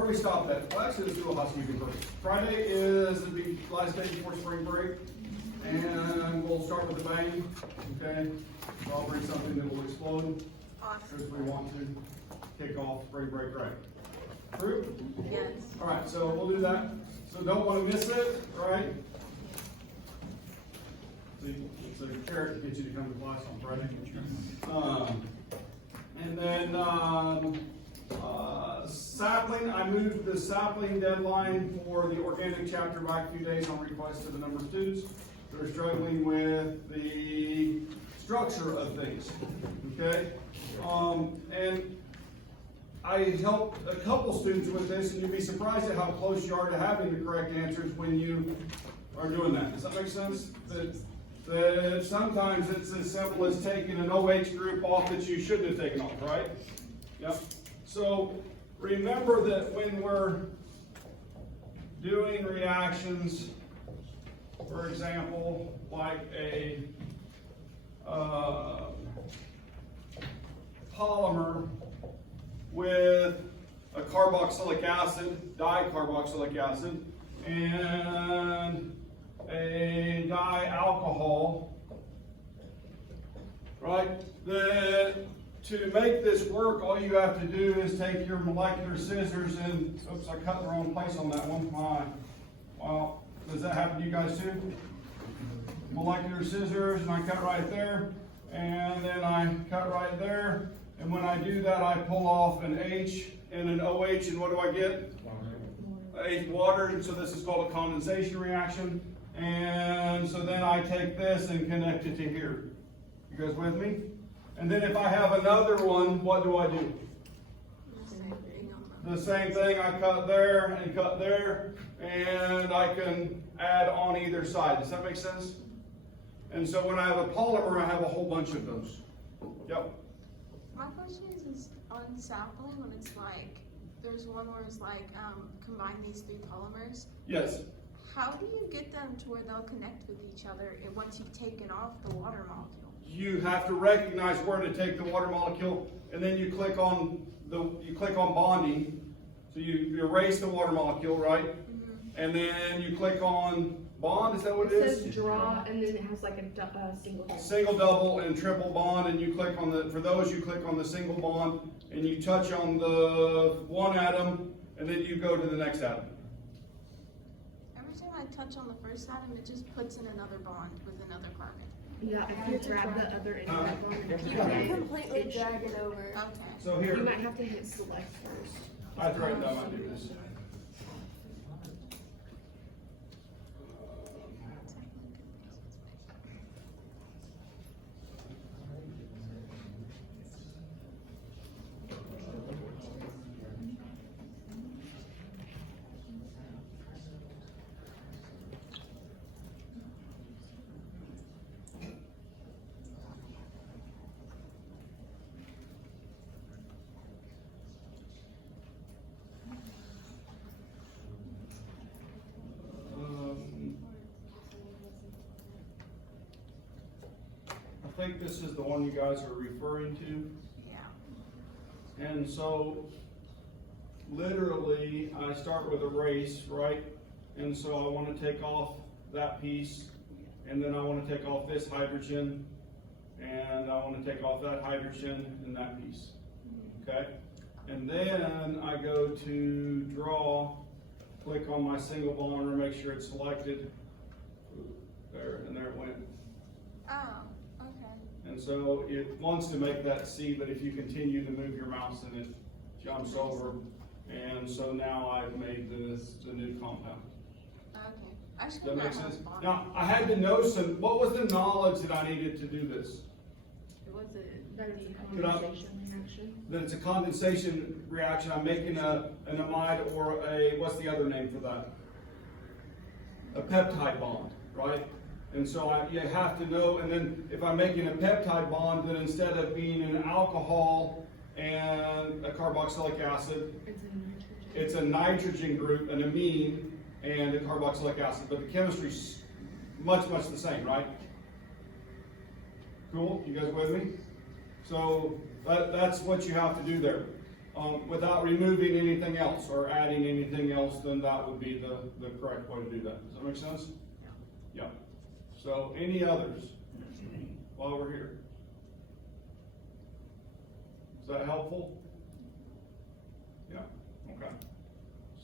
where we stopped at? Well, actually, let's do a housekeeping first. Friday is the last day before spring break, and we'll start with a bang. Okay, so I'll bring something that will explode because we want to kick off spring break right. True? Yes. All right, so we'll do that. So don't want to miss it, right? It's a carrot to get you to come to class on Friday. And then sapling, I moved the sapling deadline for the organic chapter back a few days on request of a number of students. They're struggling with the structure of things, okay? And I helped a couple students with this, and you'd be surprised at how close you are to having the correct answers when you are doing that. Does that make sense? That sometimes it's as simple as taking an OH group off that you shouldn't have taken off, right? Yep. So remember that when we're doing reactions, for example, like a polymer with a carboxylic acid, dicarboxylic acid, and a dialcohol, right? To make this work, all you have to do is take your molecular scissors and, oops, I cut the wrong place on that one. Well, does that happen to you guys too? Molecular scissors, and I cut right there, and then I cut right there, and when I do that, I pull off an H and an OH, and what do I get? Water, and so this is called a condensation reaction. And so then I take this and connect it to here. You guys with me? And then if I have another one, what do I do? The same thing, I cut there and cut there, and I can add on either side. Does that make sense? And so when I have a polymer, I have a whole bunch of those. Yep. My question is on sapling, when it's like, there's one where it's like, combine these three polymers. Yes. How do you get them to where they'll connect with each other once you've taken off the water molecule? You have to recognize where to take the water molecule, and then you click on bonding. So you erase the water molecule, right? Mm-hmm. And then you click on bond. Is that what it is? It says draw, and then it has like a single double. Single, double, and triple bond, and you click on for those you click on the single bond, and you touch on the one atom, and then you go to the next atom. Every time I touch on the first atom, it just puts in another bond with another carbon. Yeah, if you grab the other end of that bond, You can completely drag it over. Okay. So here, you might have to hit select first. I have to write down. I do this. I think this is the one you guys are referring to. Yeah. And so, literally, I start with erase, right? And so I want to take off that piece, and then I want to take off this hydrogen, and I want to take off that hydrogen and that piece. Okay? And then I go to draw, click on my single bond, or make sure it's selected. There, and there it went. Oh. And so it wants to make that C, but if you continue to move your mouse, then it jumps over. And so now I've made the new compound. Okay. I Does that make sense? Now, I had to know what was the knowledge that I needed to do this? It was a condensation reaction. That it's a condensation reaction. I'm making an amide or what's the other name for that? A peptide bond, right? And so you have to know, and then if I'm making a peptide bond, then instead of being an alcohol and a carboxylic acid, it's a nitrogen group, an amine, and a carboxylic acid. But the chemistry's much the same, right? Cool? You guys with me? So that's what you have to do there. without removing anything else or adding anything else, then that would be the correct way to do that. Does that make sense? Yeah. So, any others while we're here? Is that helpful? Yeah, okay.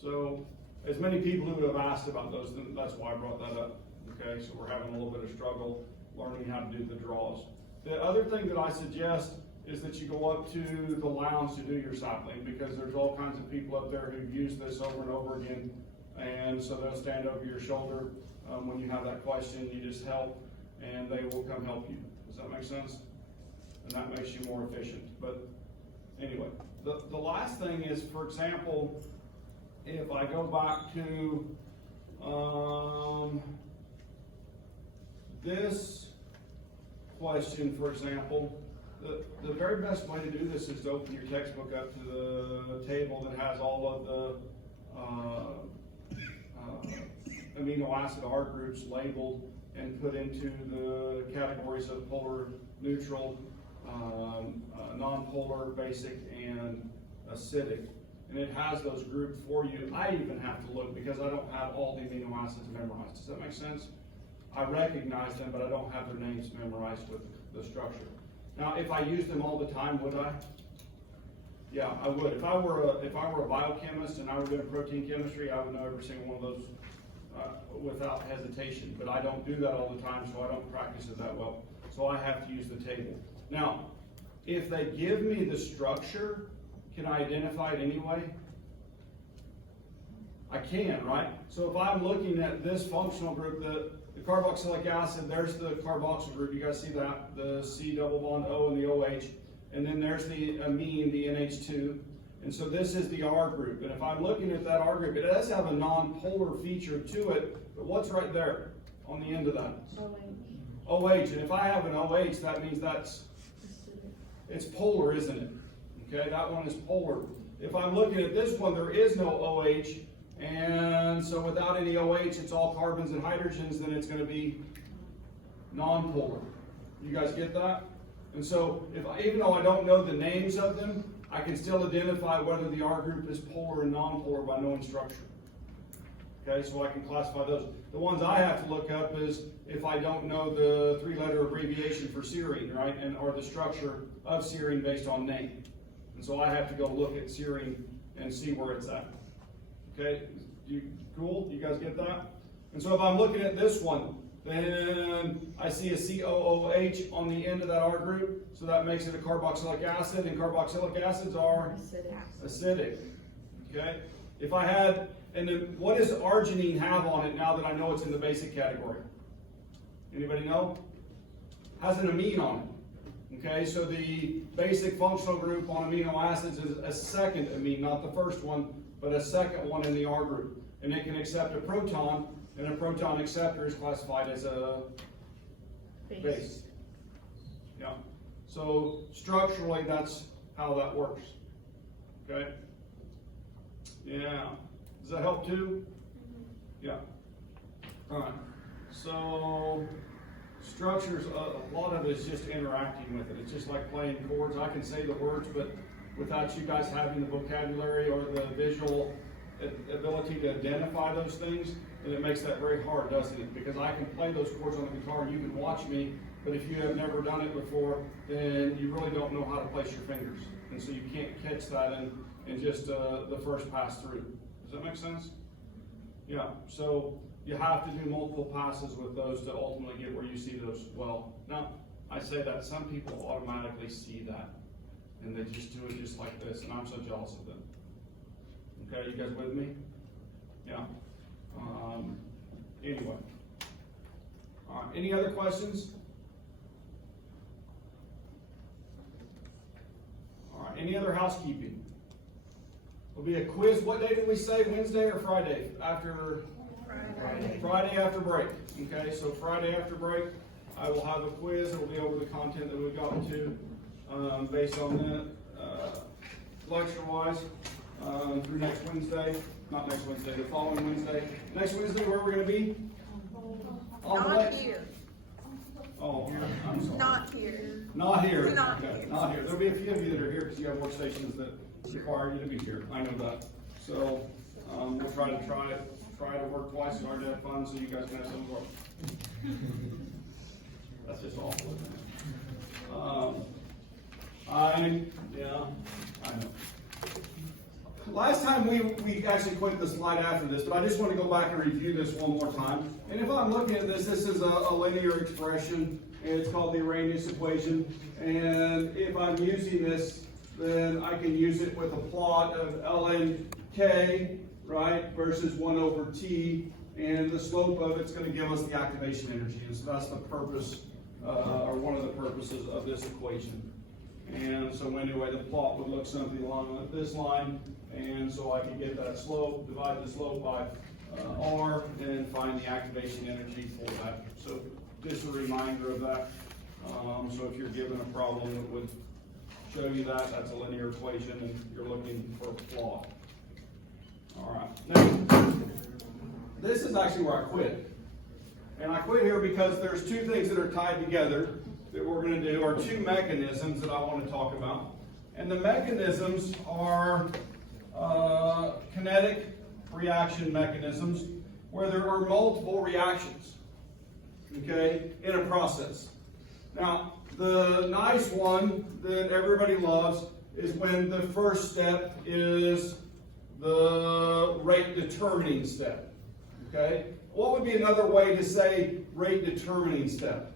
So, as many people who have asked about those, then that's why I brought that up. Okay, so we're having a little bit of struggle learning how to do the draws. The other thing that I suggest is that you go up to the lounge to do your sampling, because there's all kinds of people up there who've used this over and over again, and so they'll stand over your shoulder when you have that question. You just help, and they will come help you. Does that make sense? And that makes you more efficient. But anyway, the last thing is, for example, if I go back to this question, for example, the very best way to do this is to open your textbook up to the table that has all of the amino acid R groups labeled and put into the categories of polar, neutral, non-polar, basic, and acidic. And it has those grouped for you. I even have to look because I don't have all the amino acids memorized. Does that make sense? I recognize them, but I don't have their names memorized with the structure. Now, if I used them all the time, would I? Yeah, I would. If I were a biochemist and I were doing protein chemistry, I would know every single one of those without hesitation. But I don't do that all the time, so I don't practice it that well. So I have to use the table. Now, if they give me the structure, can I identify it anyway? I can, right? So if I'm looking at this functional group, the carboxylic acid, there's the carboxyl group. You guys see that? The C double bond O and the OH. And then there's the amine, the NH2. And so this is the R group. And if I'm looking at that R group, it does have a non-polar feature to it. But what's right there on the end of that? OH. And if I have an OH, that means it's polar, isn't it? Okay, that one is polar. If I'm looking at this one, there is no OH. And so without any OH, it's all carbons and hydrogens, then it's going to be non-polar. You guys get that? And so even though I don't know the names of them, I can still identify whether the R group is polar and non-polar by knowing structure. Okay, so I can classify those. The ones I have to look up is if I don't know the 3-letter abbreviation for serine, right? Or the structure of serine based on name. And so I have to go look at serine and see where it's at. Okay, cool? You guys get that? And so if I'm looking at this one, then I see a COOH on the end of that R group, so that makes it a carboxylic acid, and carboxylic acids are acidic. Okay? If I had, and then what does arginine have on it now that I know it's in the basic category? Anybody know? Has an amine on it. Okay, so the basic functional group on amino acids is a second amine, not the first one, but a second one in the R group. And it can accept a proton, and a proton acceptor is classified as a base. Yeah. So structurally, that's how that works. Okay? Yeah. Does that help too? Yeah. All right. So structures, a lot of it is just interacting with it. It's just like playing chords. I can say the words, but without you guys having the vocabulary or the visual ability to identify those things, then it makes that very hard, doesn't it? Because I can play those chords on the guitar and you can watch me, but if you have never done it before, then you really don't know how to place your fingers. And so you can't catch that in just the first pass through. Does that make sense? Yeah, so you have to do multiple passes with those to ultimately get where you see those well. Now, I say that some people automatically see that, and they just do it just like this, and I'm so jealous of them. Okay, you guys with me? Yeah. Anyway. All right, any other questions? All right, any other housekeeping? There'll be a quiz. What day did we say? Wednesday or Friday? After Friday. Friday after break. Okay, so Friday after break, I will have a quiz. It will be over the content that we've gotten to based on that lecture-wise through next Wednesday. Not next Wednesday, the following Wednesday. Next Wednesday, where we're going to be? Not here. Oh, here. I'm sorry. Not here. Not here. Not Okay, here. not here. There'll be a few of you that are here because you have workstations that require you to be here, I know that. So, we'll try to work twice as hard to have fun so you guys can have some work. That's just awful, isn't it? I know. Last time we actually quit the slide after this, but I just want to go back and review this one more time. And if I'm looking at this is a linear expression, and it's called the Arrhenius equation. And if I'm using this, then I can use it with a plot of ln k, right, versus 1 over t, and the slope of it's going to give us the activation energy. And so that's the purpose, or one of the purposes of this equation. And so anyway, the plot would look something along this line, and so I can get that slope, divide the slope by r, and find the activation energy for that. So just a reminder of that. So if you're given a problem that would show you that, that's a linear equation, and you're looking for a plot. All right. Now, this is actually where I quit. And I quit here because there's two things that are tied together that we're going to do, or two mechanisms that I want to talk about. And the mechanisms are kinetic reaction mechanisms, where there are multiple reactions, okay, in a process. Now, the nice one that everybody loves is when the first step is the rate determining step, okay? What would be another way to say rate determining step?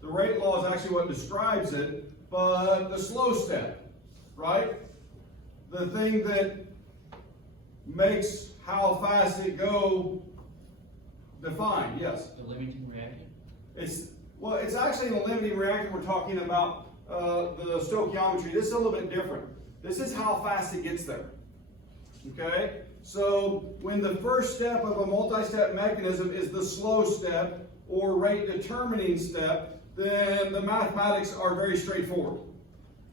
The rate law is actually what describes it, but the slow step, right? The thing that makes how fast it go defined, yes? The limiting reactant? It's actually the limiting reactant. We're talking about the stoichiometry. This is a little bit different. This is how fast it gets there, okay? So when the first step of a multi-step mechanism is the slow step or rate determining step, then the mathematics are very straightforward.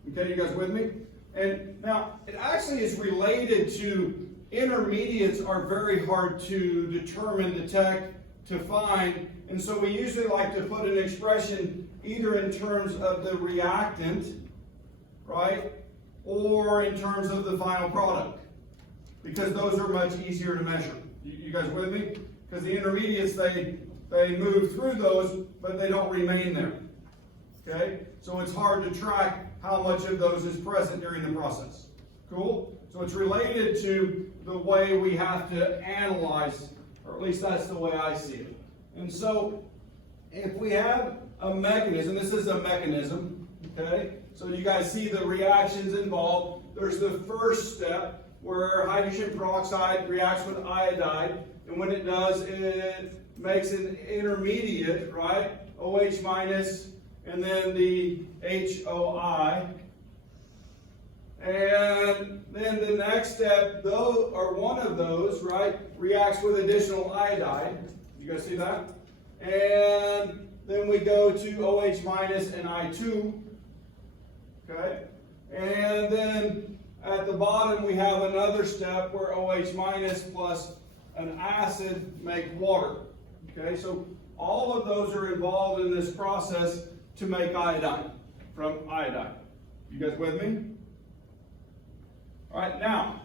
Okay, you guys with me? And now, it actually is related to intermediates are very hard to determine, detect, to find, and so we usually like to put an expression either in terms of the reactant, right, or in terms of the final product, because those are much easier to measure. You guys with me? Because the intermediates, they move through those, but they don't remain there. Okay? So it's hard to track how much of those is present during the process. Cool? So it's related to the way we have to analyze, or at least that's the way I see it. And so if we have a mechanism, this is a mechanism, okay? So you guys see the reactions involved. There's the first step where hydrogen peroxide reacts with iodide, and when it does, it makes an intermediate, right? OH minus, and then the HOI. And then the next step, though, or one of those, right, reacts with additional iodide. You guys see that? And then we go to OH minus and I2. Okay? And then at the bottom we have another step where OH minus plus an acid make water. Okay? So all of those are involved in this process to make iodine from iodine. You guys with me? All right, now,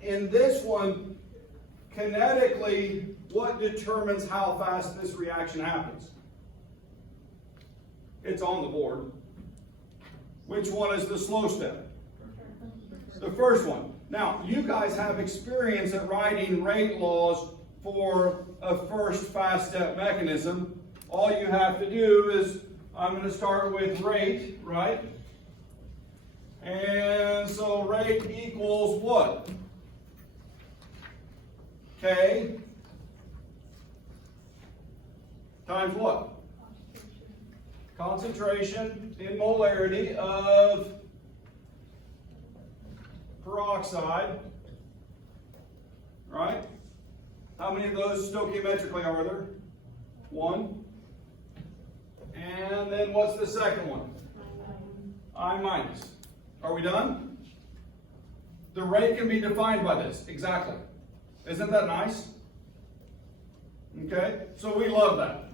in this one, kinetically, what determines how fast this reaction happens? It's on the board. Which one is the slow step? The first one. Now, you guys have experience at writing rate laws for a first fast step mechanism. All you have to do is, I'm going to start with rate, right? And so rate equals what? K times what? Concentration in molarity of peroxide, right? How many of those stoichiometrically are there? One. And then what's the second one? I minus. Are we done? The rate can be defined by this, exactly. Isn't that nice? Okay, so we love that.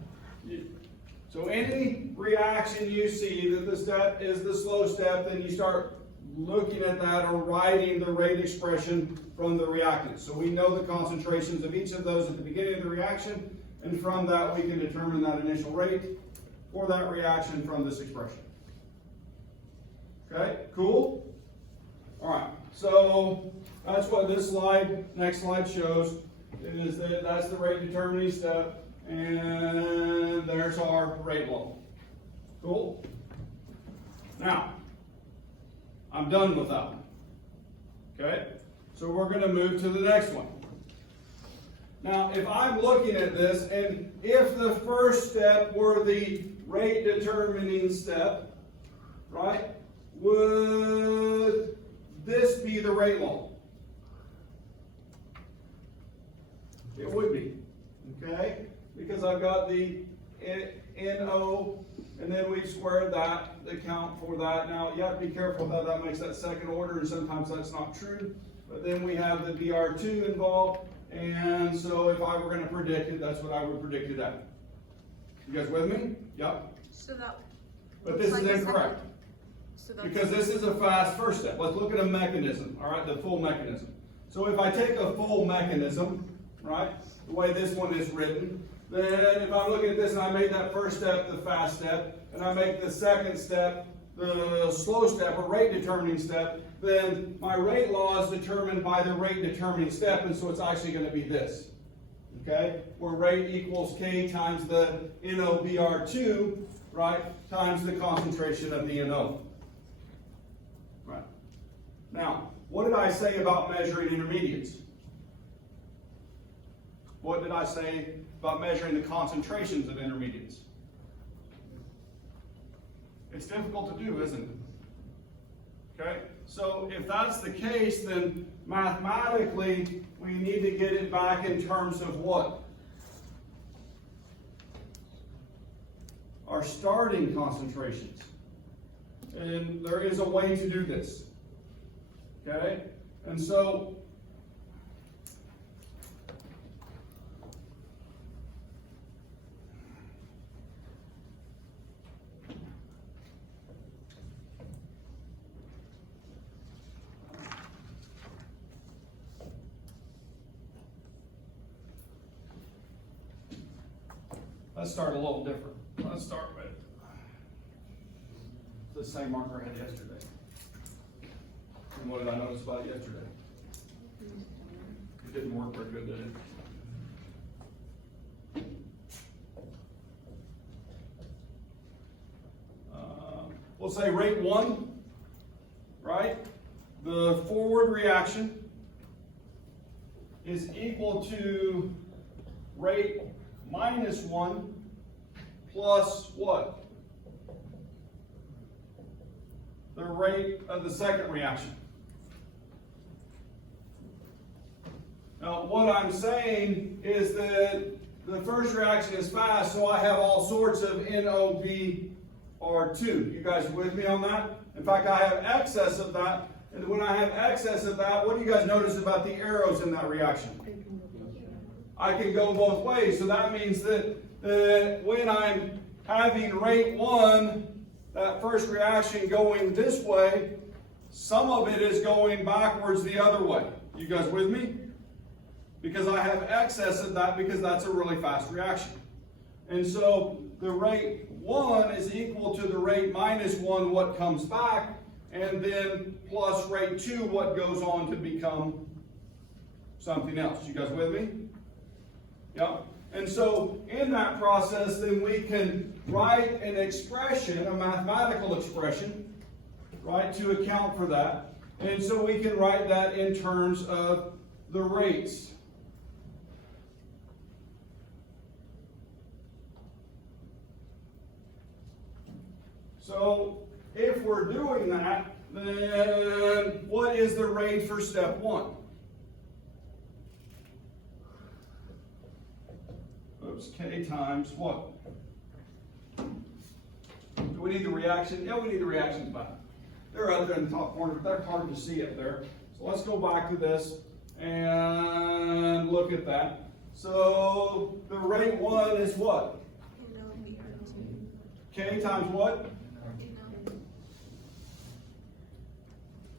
So any reaction you see that the step is the slow step, then you start looking at that or writing the rate expression from the reactant. So we know the concentrations of each of those at the beginning of the reaction, and from that we can determine that initial rate for that reaction from this expression. Okay, cool? All right, so that's what this slide, next slide shows. It is that that's the rate determining step, and there's our rate law. Cool? Now, I'm done with that one. Okay? So we're going to move to the next one. Now, if I'm looking at this, and if the first step were the rate determining step, right, would this be the rate law? It would be, okay? Because I've got the NO, and then we've squared that, the count for that. Now, you have to be careful how that makes that second order, and sometimes that's not true. But then we have the BR2 involved, and so if I were going to predict it, that's what I would predict it at. You guys with me? Yep. So that. But this is incorrect. So that's Because this is a fast first step. Let's look at a mechanism, all right, the full mechanism. So if I take a full mechanism, right, the way this one is written, then if I'm looking at this and I make that first step the fast step, and I make the second step the slow step or rate determining step, then my rate law is determined by the rate determining step, and so it's actually going to be this. Okay? Where rate equals K times the NOBR2, right, times the concentration of the NO. Right. Now, what did I say about measuring intermediates? What did I say about measuring the concentrations of intermediates? It's difficult to do, isn't it? Okay? So if that's the case, then mathematically we need to get it back in terms of what? Our starting concentrations. And there is a way to do this. Okay? And so let's start a little different. Let's start with the same marker I had yesterday. And what did I notice about it yesterday? It didn't work very good, did it? We'll say rate 1, right? The forward reaction is equal to rate -1 plus what? The rate of the second reaction. Now, what I'm saying is that the first reaction is fast, so I have all sorts of NOBR2. You guys with me on that? In fact, I have excess of that. And when I have excess of that, what do you guys notice about the arrows in that reaction? I can go both ways. So that means that when I'm having rate 1, that first reaction going this way, some of it is going backwards the other way. You guys with me? Because I have excess of that because that's a really fast reaction. And so the rate 1 is equal to the rate -1, what comes back, and then plus rate 2, what goes on to become something else. You guys with me? Yeah. And so in that process, then we can write an expression, a mathematical expression, right, to account for that. And so we can write that in terms of the rates. So if we're doing that, then what is the rate for step 1? Oops, K times what? Do we need the reaction? Yeah, we need the reactions back. They're up there in the top corner, but they're hard to see up there. So let's go back to this and look at that. So the rate 1 is what? K times what?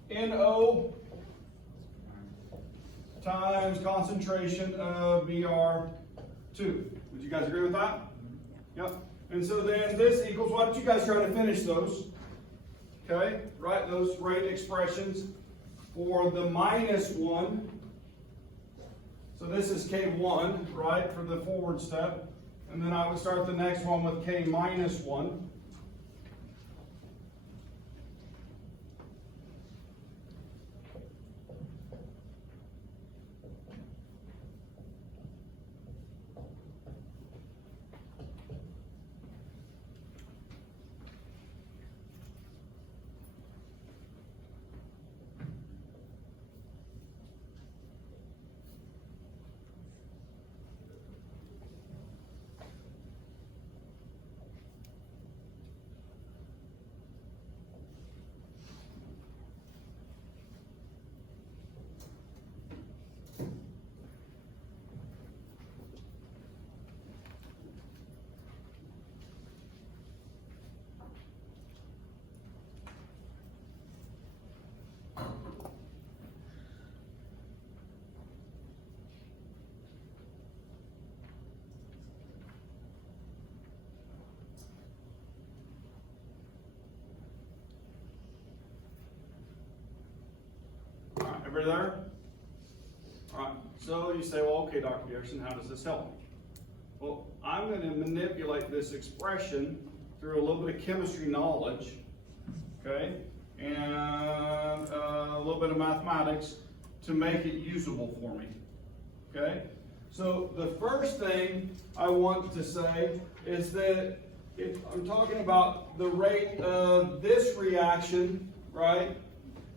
You know. NO times concentration of Br2. Would you guys agree with that? Yep. And so then this equals, why don't you guys try to finish those? Okay, write those rate expressions for the -1. So this is K1, right, for the forward step. And then I would start the next one with K -1. Everybody there? All right, so you say, well, okay, Dr. Garrison, how does this help me? Well, I'm going to manipulate this expression through a little bit of chemistry knowledge, okay, and a little bit of mathematics to make it usable for me, okay? So the first thing I want to say is that if I'm talking about the rate of this reaction, right,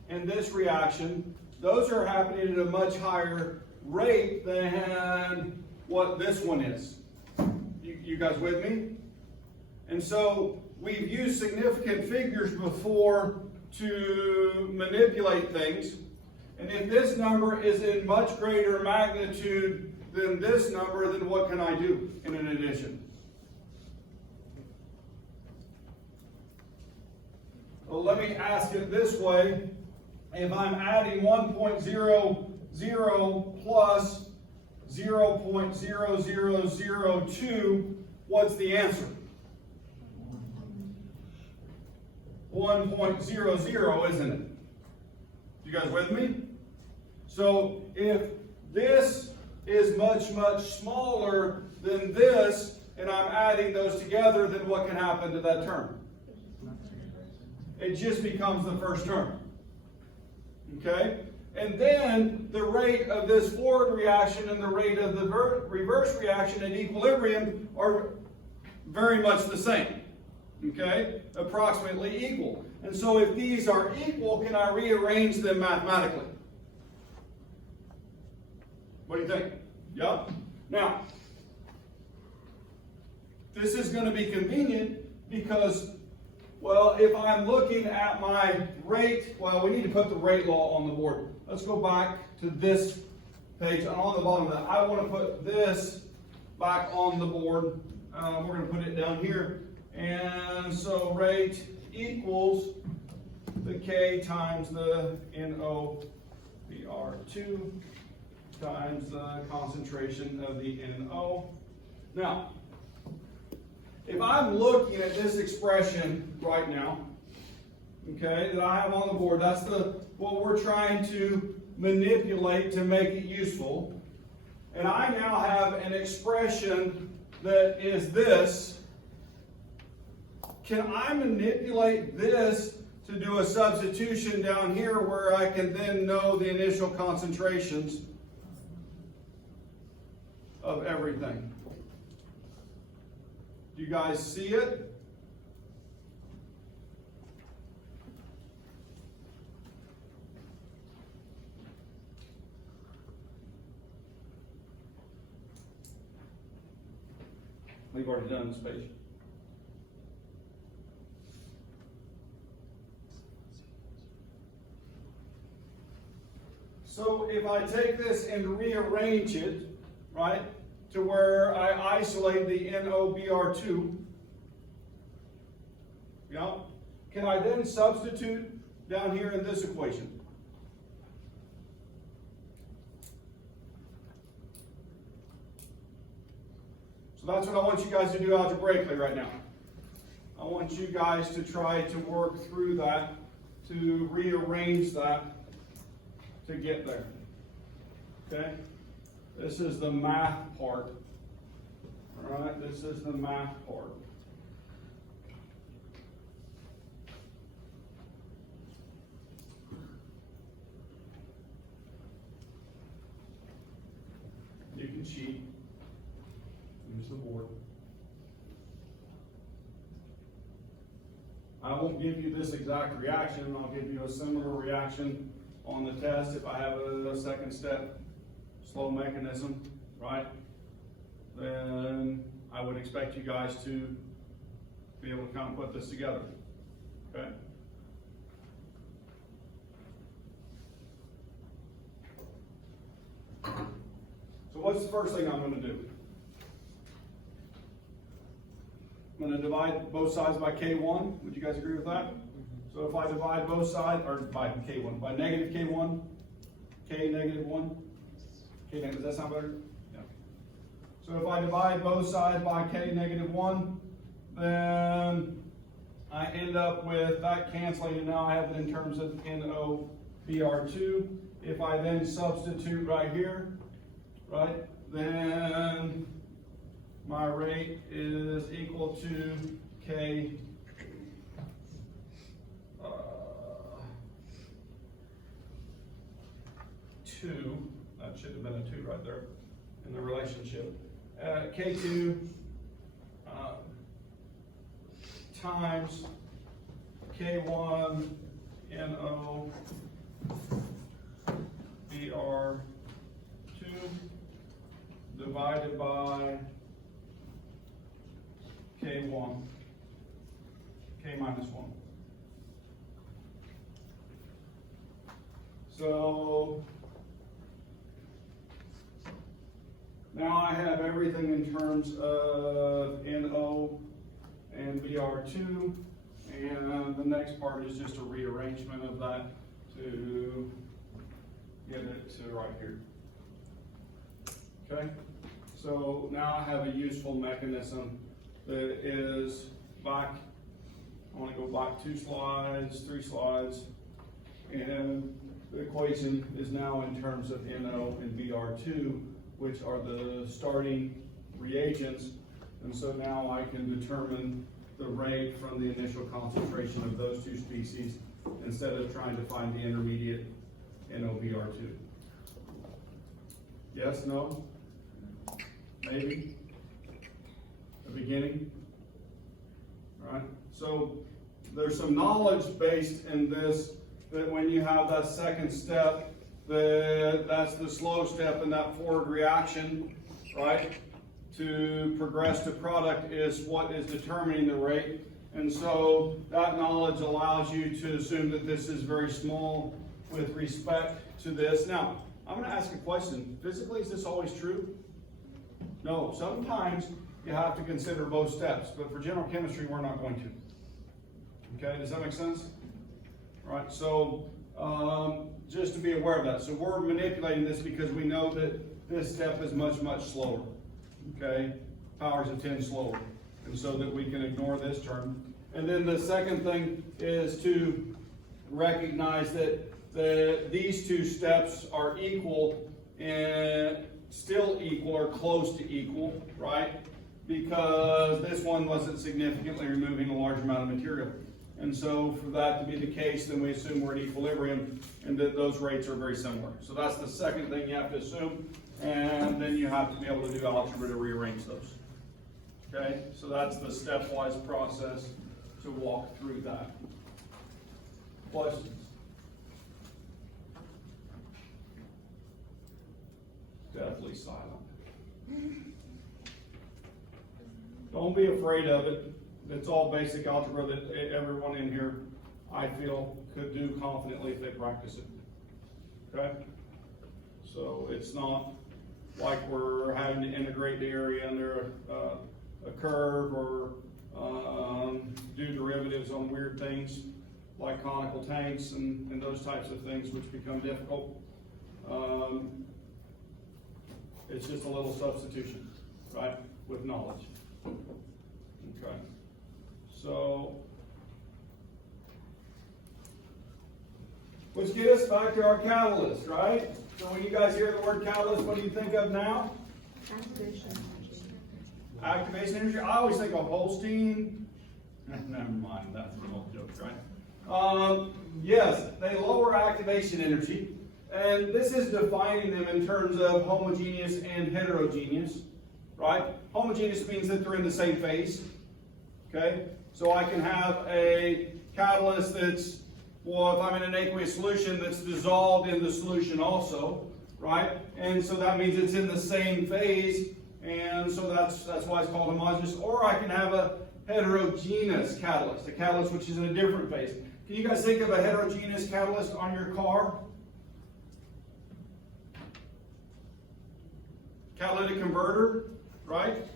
and this reaction, those are happening at a much higher rate than what this one is. You guys with me? And so we've used significant figures before to manipulate things. And if this number is in much greater magnitude than this number, then what can I do in an addition? Well, let me ask it this way. If I'm adding 1.00 plus 0.0002, what's the answer? 1.00, isn't it? You guys with me? So if this is much, much smaller than this, and I'm adding those together, then what can happen to that term? It just becomes the first term. Okay? And then the rate of this forward reaction and the rate of the reverse reaction at equilibrium are very much the same. Okay? Approximately equal. And so if these are equal, can I rearrange them mathematically? What do you think? Yeah? Now, this is going to be convenient because, well, if I'm looking at my rate, well, we need to put the rate law on the board. Let's go back to this page. And on the bottom of that, I want to put this back on the board. We're going to put it down here. And so rate equals the K times the NOBr2 times the concentration of the NO. Now, if I'm looking at this expression right now, okay, that I have on the board, that's what we're trying to manipulate to make it useful. And I now have an expression that is this. Can I manipulate this to do a substitution down here where I can then know the initial concentrations of everything? Do you guys see it? We've already done this page. So if I take this and rearrange it, right, to where I isolate the NOBr2, can I then substitute down here in this equation? So that's what I want you guys to do algebraically right now. I want you guys to try to work through that, to rearrange that to get there. Okay? This is the math part. All right, this is the math part. You can cheat. Use the board. I won't give you this exact reaction. I'll give you a similar reaction on the test if I have a second step slow mechanism, right? Then I would expect you guys to be able to kind of put this together, okay? So what's the first thing I'm going to do? I'm going to divide both sides by K1. Would you guys agree with that? So if I divide both sides, or by K1, by negative K1, K negative 1, K negative, does that sound better? Yeah. So if I divide both sides by K negative 1, then I end up with that canceling, and now I have it in terms of NOBR2. If I then substitute right here, right, then my rate is equal to K 2, that should have been a 2 right there in the relationship. K2 times K1 NO BR2 divided by K1, K minus 1. So now I have everything in terms of NO and BR2, and the next part is just a rearrangement of that to get it to right here. Okay? So now I have a useful mechanism that is back, I want to go back 2 slides, 3 slides, and the equation is now in terms of NO and BR2, which are the starting reagents, and so now I can determine the rate from the initial concentration of those 2 species instead of trying to find the intermediate NOBR2. Yes, no? Maybe? The beginning? All right, so there's some knowledge based in this, that when you have that second step, that's the slow step in that forward reaction, right? To progress to product is what is determining the rate. And so that knowledge allows you to assume that this is very small with respect to this. Now, I'm going to ask a question. Physically, is this always true? No. Sometimes you have to consider both steps, but for general chemistry, we're not going to. Okay, does that make sense? All right, so just to be aware of that. So we're manipulating this because we know that this step is much, much slower. Okay, powers of 10 slower. And so that we can ignore this term. And then the second thing is to recognize that these 2 steps are equal and still equal or close to equal, right? Because this one wasn't significantly removing a large amount of material. And so for that to be the case, then we assume we're at equilibrium and that those rates are very similar. So that's the second thing you have to assume. And then you have to be able to do algebra to rearrange those. Okay, so that's the stepwise process to walk through that. Questions? Deathly silent. Don't be afraid of it. It's all basic algebra that everyone in here, I feel, could do confidently if they practice it. Okay? So it's not like we're having to integrate the area under a curve or do derivatives on weird things like conical tanks and those types of things which become difficult. It's just a little substitution, right, with knowledge. Okay, so which get us back to our catalyst, right? So when you guys hear the word catalyst, what do you think of now? Activation. Activation energy. I always think of Holstein. Never mind, that's an old joke, right? Yes, they lower activation energy, and this is defining them in terms of homogeneous and heterogeneous, right? Homogeneous means that they're in the same phase, okay? So I can have a catalyst that's, well, if I'm in an aqueous solution, that's dissolved in the solution also, right? And so that means it's in the same phase, and so that's why it's called homogeneous. Or I can have a heterogeneous catalyst, a catalyst which is in a different phase. Can you guys think of a heterogeneous catalyst on your car? Catalytic converter, right?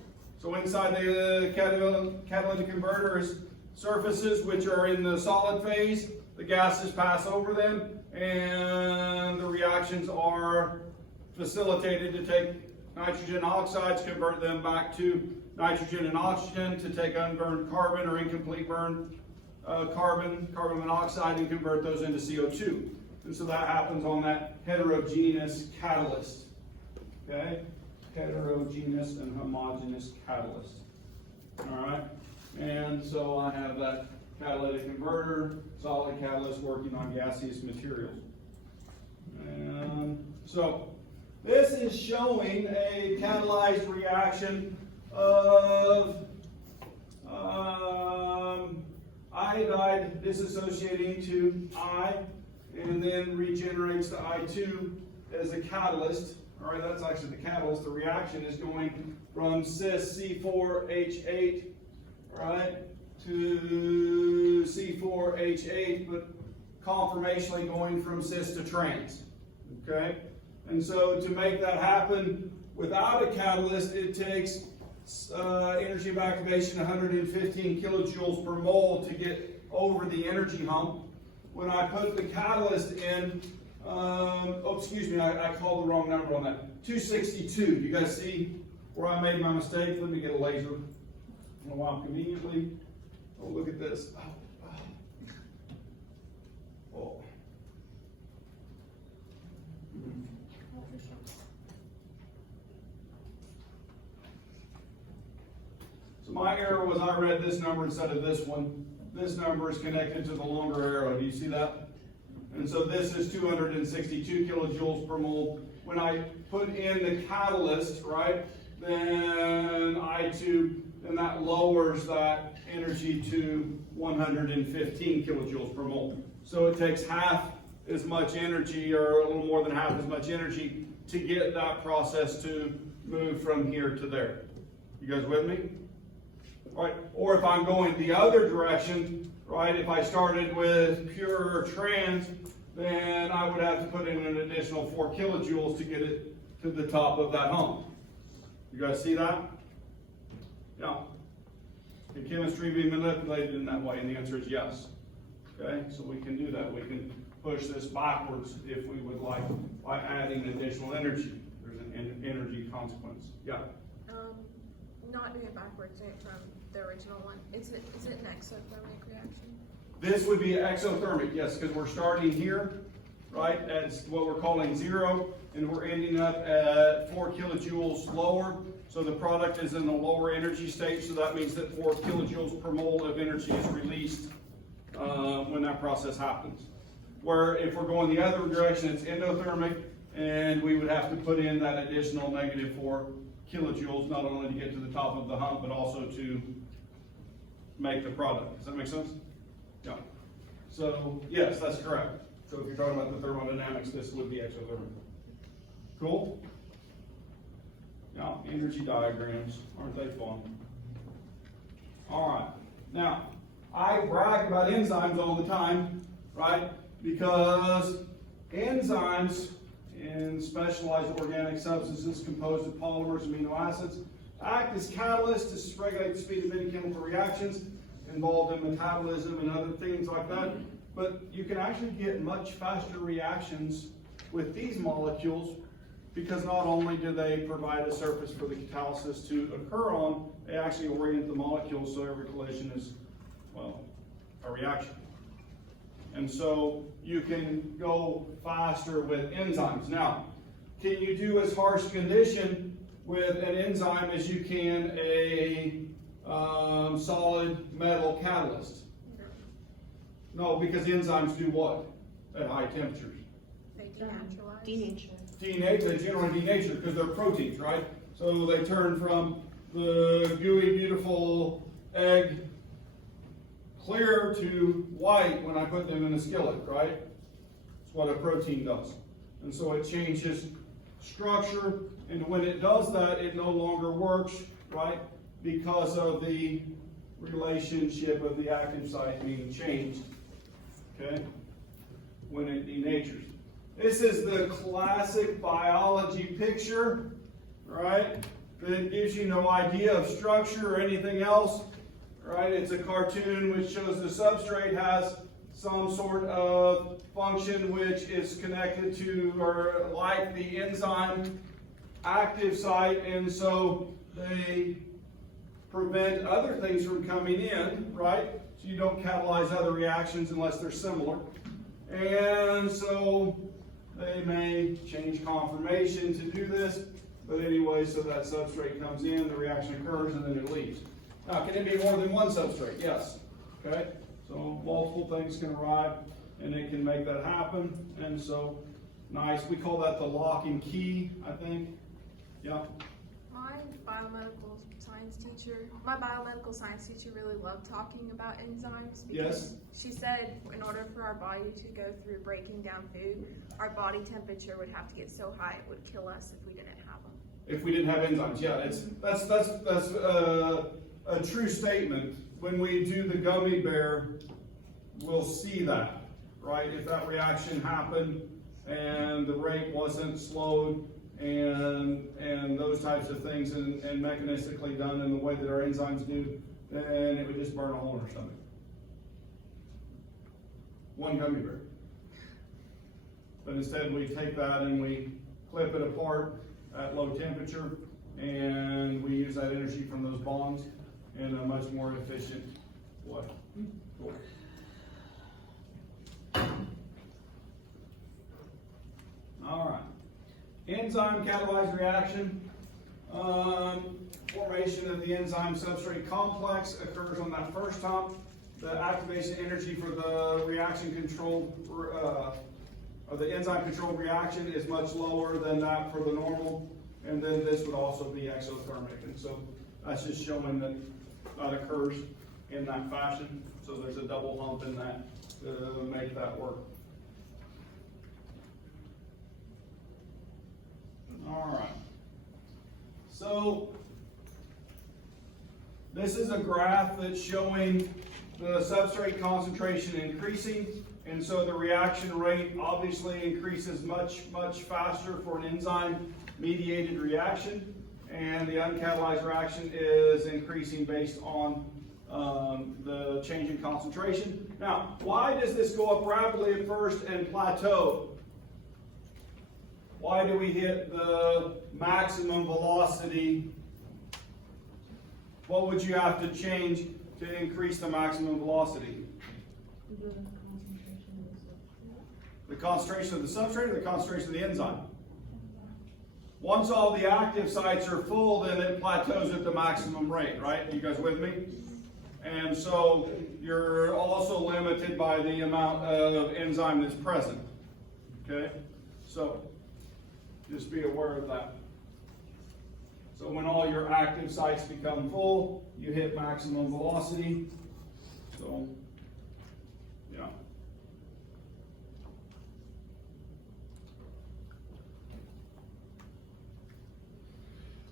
So inside the catalytic converter is surfaces which are in the solid phase. The gases pass over them, and the reactions are facilitated to take nitrogen oxides, convert them back to nitrogen and oxygen, to take unburned carbon or incomplete burned carbon monoxide, and convert those into CO2. And so that happens on that heterogeneous catalyst. Okay? Heterogeneous and homogeneous catalyst. All right? And so I have that catalytic converter, solid catalyst working on gaseous materials. And so this is showing a catalyzed reaction of iodide disassociating to I, and then regenerates to I2 as a catalyst. All right, that's actually the catalyst. The reaction is going from cis C4H8, right, to C4H8, but conformationally going from cis to trans. Okay, and so to make that happen without a catalyst, it takes energy of activation 115 kilojoules per mole to get over the energy hump. When I put the catalyst in, I called the wrong number on that. 262. Do you guys see where I made my mistake? Let me get a laser. Wow, conveniently. Oh, look at this. Oh. So my error was I read this number instead of this one. This number is connected to the longer arrow. Do you see that? And so this is 262 kilojoules per mole. When I put in the catalyst, right, then then that lowers that energy to 115 kilojoules per mole. So it takes half as much energy, or a little more than half as much energy, to get that process to move from here to there. You guys with me? All right. Or if I'm going the other direction, right, if I started with pure trans, then I would have to put in an additional 4 kilojoules to get it to the top of that hump. You guys see that? Yeah. Can chemistry be manipulated in that way? And the answer is yes. Okay, so we can do that. We can push this backwards if we would like, by adding additional energy. There's an energy consequence. Yeah. Not doing it backwards, doing it from the original one. Is it an exothermic reaction? This would be exothermic, yes, because we're starting here, right, at what we're calling 0, and we're ending up at 4 kilojoules lower. So the product is in the lower energy state, so that means that 4 kilojoules per mole of energy is released when that process happens. Where if we're going the other direction, it's endothermic, and we would have to put in that additional negative 4 kilojoules, not only to get to the top of the hump, but also to make the product. Does that make sense? Yeah. So, yes, that's correct. So if you're talking about the thermodynamics, this would be exothermic. Cool? Now, energy diagrams, aren't they fun? All right. Now, I brag about enzymes all the time, right? Because enzymes in specialized organic substances composed of polymers, amino acids, act as catalysts to regulate the speed of many chemical reactions involved in metabolism and other things like that. But you can actually get much faster reactions with these molecules because not only do they provide a surface for the catalysis to occur on, they actually orient the molecules so every collision is, well, a reaction. And so you can go faster with enzymes. Now, can you do as harsh condition with an enzyme as you can a solid metal catalyst? No, because enzymes do what at high temperatures? They denaturalize. Denature. They generally denature because they're proteins, right? So they turn from the gooey, beautiful egg clear to white when I put them in a skillet, right? That's what a protein does. And so it changes structure, and when it does that, it no longer works, right? Because of the relationship of the active site being changed, okay? When it denatures. This is the classic biology picture, right? That gives you no idea of structure or anything else, right? It's a cartoon which shows the substrate has some sort of function which is connected to or like the enzyme active site, and so they prevent other things from coming in, right? So you don't catalyze other reactions unless they're similar. And so they may change conformation to do this, but anyway, so that substrate comes in, the reaction occurs, and then it leaves. Now, can it be more than one substrate? Yes. Okay? So multiple things can arrive, and it can make that happen. And so, nice. We call that the lock and key, I think. Yeah. My biomedical science teacher really loved talking about enzymes because Yes. she said in order for our body to go through breaking down food, our body temperature would have to get so high it would kill us if we didn't have them. If we didn't have enzymes, yeah, that's a true statement. When we do the gummy bear, we'll see that, right? If that reaction happened and the rate wasn't slowed and those types of things and mechanistically done in the way that our enzymes do, then it would just burn a hole in our stomach. One gummy bear. But instead we take that and we clip it apart at low temperature, and we use that energy from those bonds in a much more efficient way. Cool. All right. Enzyme catalyzed reaction. Formation of the enzyme substrate complex occurs on that first hump. The activation energy for the reaction controlled the enzyme controlled reaction is much lower than that for the normal, and then this would also be exothermic. And so that's just showing that that occurs in that fashion. So there's a double hump in that to make that work. All right. So this is a graph that's showing the substrate concentration increasing, and so the reaction rate obviously increases much faster for an enzyme-mediated reaction, and the uncatalyzed reaction is increasing based on the change in concentration. Now, why does this go up rapidly at first and plateau? Why do we hit the maximum velocity? What would you have to change to increase the maximum velocity? The concentration of the substrate or the concentration of the enzyme? Once all the active sites are full, then it plateaus at the maximum rate, right? You guys with me? And so you're also limited by the amount of enzyme that's present. Okay? So just be aware of that. So when all your active sites become full, you hit maximum velocity. So, yeah.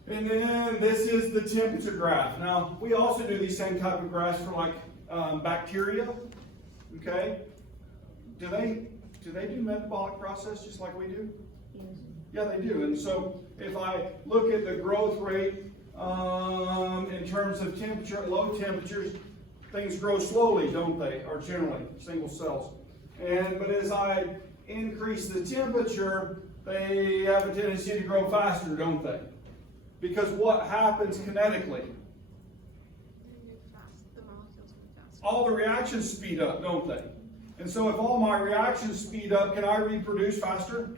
And then this is the temperature graph. Now, we also do these same type of graphs for like bacteria. Okay? Do they do metabolic process just like we do? Yeah, they do. And so if I look at the growth rate In terms of temperature, at low temperatures, things grow slowly, don't they? Or generally, single cells. But as I increase the temperature, they have a tendency to grow faster, don't they? Because what happens kinetically? The molecules move faster. All the reactions speed up, don't they? And so if all my reactions speed up, can I reproduce faster?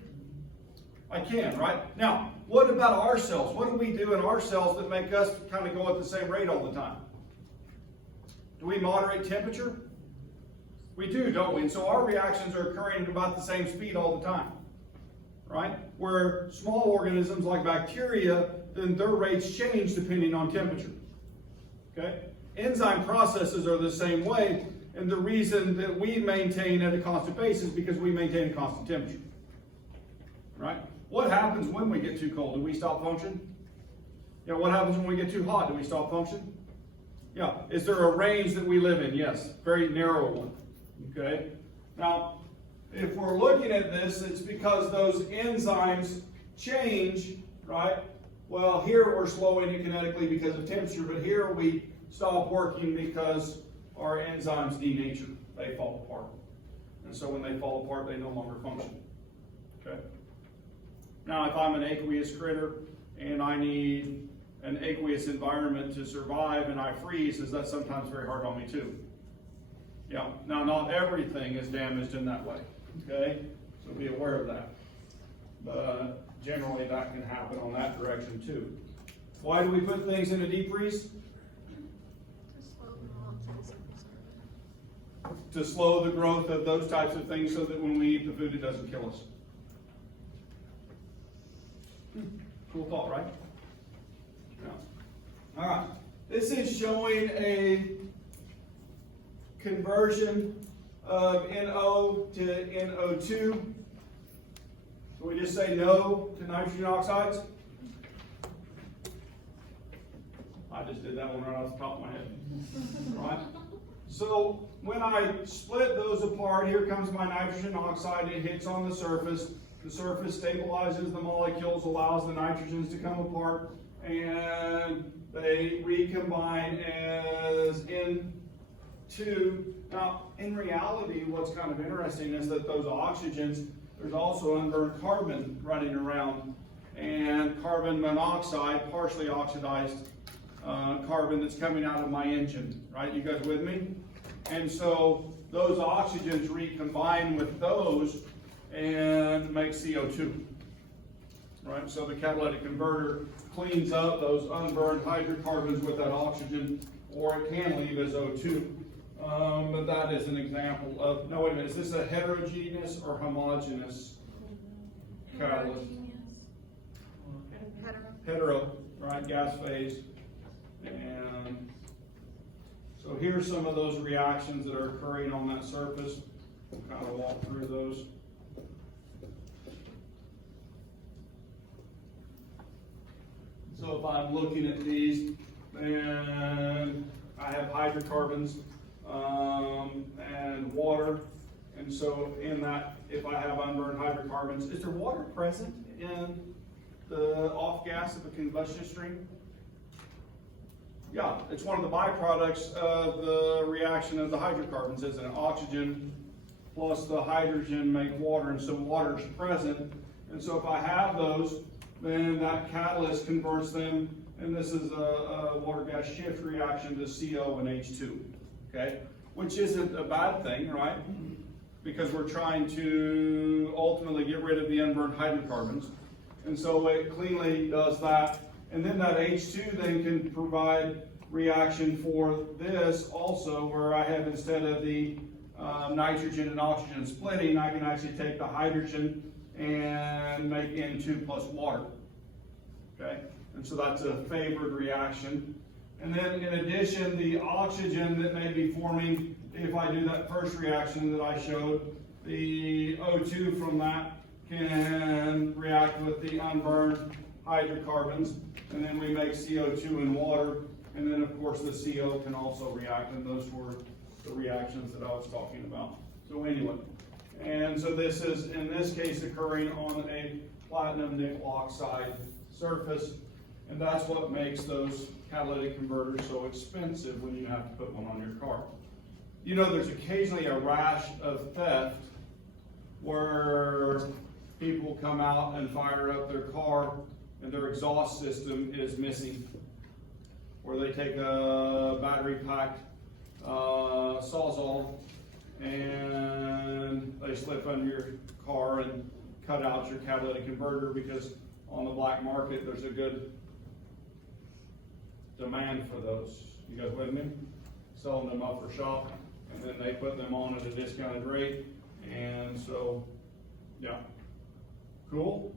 I can, right? Now, what about our cells? What do we do in our cells that make us kind of go at the same rate all the time? Do we moderate temperature? We do, don't we? And so our reactions are occurring at about the same speed all the time, right? Where small organisms like bacteria, then their rates change depending on temperature, okay? Enzyme processes are the same way, and the reason that we maintain at a constant pace is because we maintain a constant temperature, right? What happens when we get too cold? Do we stop function? Yeah, what happens when we get too hot? Do we stop function? Yeah. Is there a range that we live in? Yes. Very narrow one. Okay. Now, if we're looking at this, it's because those enzymes change, right? Well, here we're slowing it kinetically because of temperature, but here we stop working because our enzymes denature. They fall apart. And so when they fall apart, they no longer function. Okay. Now, if I'm an aqueous critter and I need an aqueous environment to survive and I freeze, is that sometimes very hard on me too? Yeah. Now, not everything is damaged in that way. Okay? So be aware of that. But generally, that can happen on that direction too. Why do we put things in a deep freeze? To slow the molecules of the To slow the growth of those types of things so that when we eat the food, it doesn't kill us. Cool thought, right? Yeah. All right. This is showing a conversion of NO to NO2. So we just say no to nitrogen oxides. I just did that one right off the top of my head. Right? So when I split those apart, here comes my nitrogen oxide. It hits on the surface. The surface stabilizes the molecules, allows the nitrogens to come apart, and they recombine as N2. Now, in reality, what's kind of interesting is that those oxygens, there's also unburned carbon running around, and carbon monoxide, partially oxidized carbon that's coming out of my engine, right? You guys with me? And so those oxygens recombine with those and make CO2, right? So the catalytic converter cleans up those unburned hydrocarbons with that oxygen, or it can leave as O2. But that is an example of, no wait a minute, is this a heterogeneous or homogeneous catalyst? Hetero, right, gas phase. And so here's some of those reactions that are occurring on that surface. We'll kind of walk through those. So if I'm looking at these, and I have hydrocarbons and water, and so in that, if I have unburned hydrocarbons, is there water present in the off gas of a combustion stream? Yeah, it's one of the byproducts of the reaction of the hydrocarbons, isn't it? Oxygen plus the hydrogen make water, and so water is present. And so if I have those, then that catalyst converts them, and this is a water gas shift reaction to CO and H2, okay? Which isn't a bad thing, right? Because we're trying to ultimately get rid of the unburned hydrocarbons. And so it cleanly does that. And then that H2 then can provide reaction for this also, where I have, instead of the nitrogen and oxygen splitting, I can actually take the hydrogen and make N2 plus water. Okay? And so that's a favored reaction. And then in addition, the oxygen that may be forming, if I do that first reaction that I showed, the O2 from that can react with the unburned hydrocarbons, and then we make CO2 and water, and then of course the CO can also react, and those were the reactions that I was talking about. So anyway, and so this is, in this case, occurring on a platinum nickel oxide surface. And that's what makes those catalytic converters so expensive when you have to put one on your car. You know, there's occasionally a rash of theft where people come out and fire up their car and their exhaust system is missing. Or they take a battery packed Sawzall and they slip under your car and cut out your catalytic converter, because on the black market there's a good demand for those. You guys with me? Selling them up for shop, and then they put them on at a discounted rate. And so, yeah. Cool?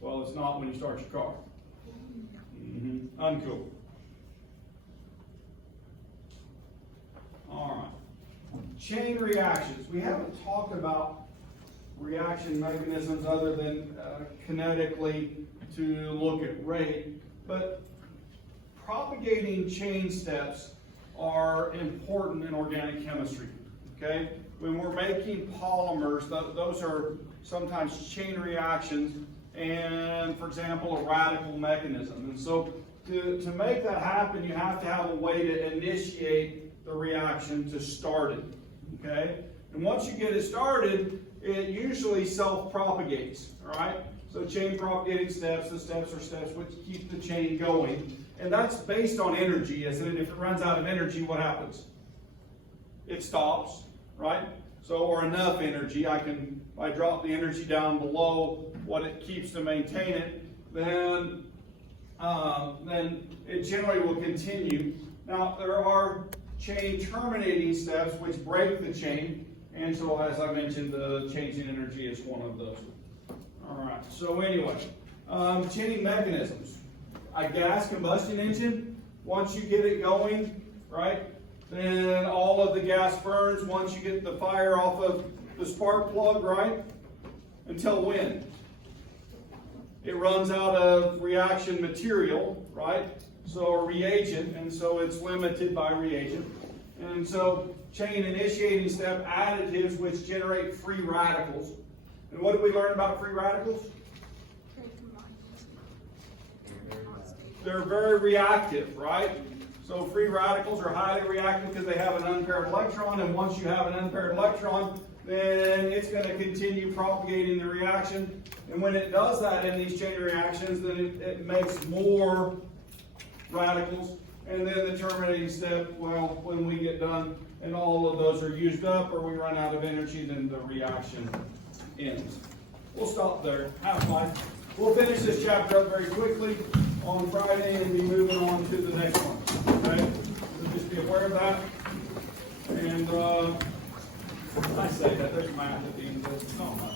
Well, it's not when you start your car. Uncool. All right. Chain reactions. We haven't talked about reaction mechanisms other than kinetically to look at rate, but propagating chain steps are important in organic chemistry. Okay? When we're making polymers, those are sometimes chain reactions and, for example, a radical mechanism. And so to make that happen, you have to have a way to initiate the reaction to start it. Okay? And once you get it started, it usually self-propagates. All right? So chain propagating steps, the steps are steps which keep the chain going. And that's based on energy, isn't it? If it runs out of energy, what happens? It stops, right? So, or enough energy, if I drop the energy down below what it keeps to maintain it, then it generally will continue. Now, there are chain terminating steps which break the chain, and so as I mentioned, the changing energy is one of those. All right, so anyway, chaining mechanisms. A gas combustion engine, once you get it going, right, then all of the gas burns once you get the fire off of the spark plug, right? Until when? It runs out of reaction material, right? So a reagent, and so it's limited by reagent. And so chain initiating step additives which generate free radicals. And what did we learn about free radicals? They're very reactive, right? So free radicals are highly reactive because they have an unpaired electron, and once you have an unpaired electron, then it's going to continue propagating the reaction. And when it does that in these chain reactions, then it makes more radicals. And then the terminating step, well, when we get done and all of those are used up or we run out of energy, then the reaction ends. We'll stop there. Have fun. We'll finish this chapter up very quickly on Friday and be moving on to the next one. Okay? So just be aware of that. And I say that there's math at the end of it. Oh,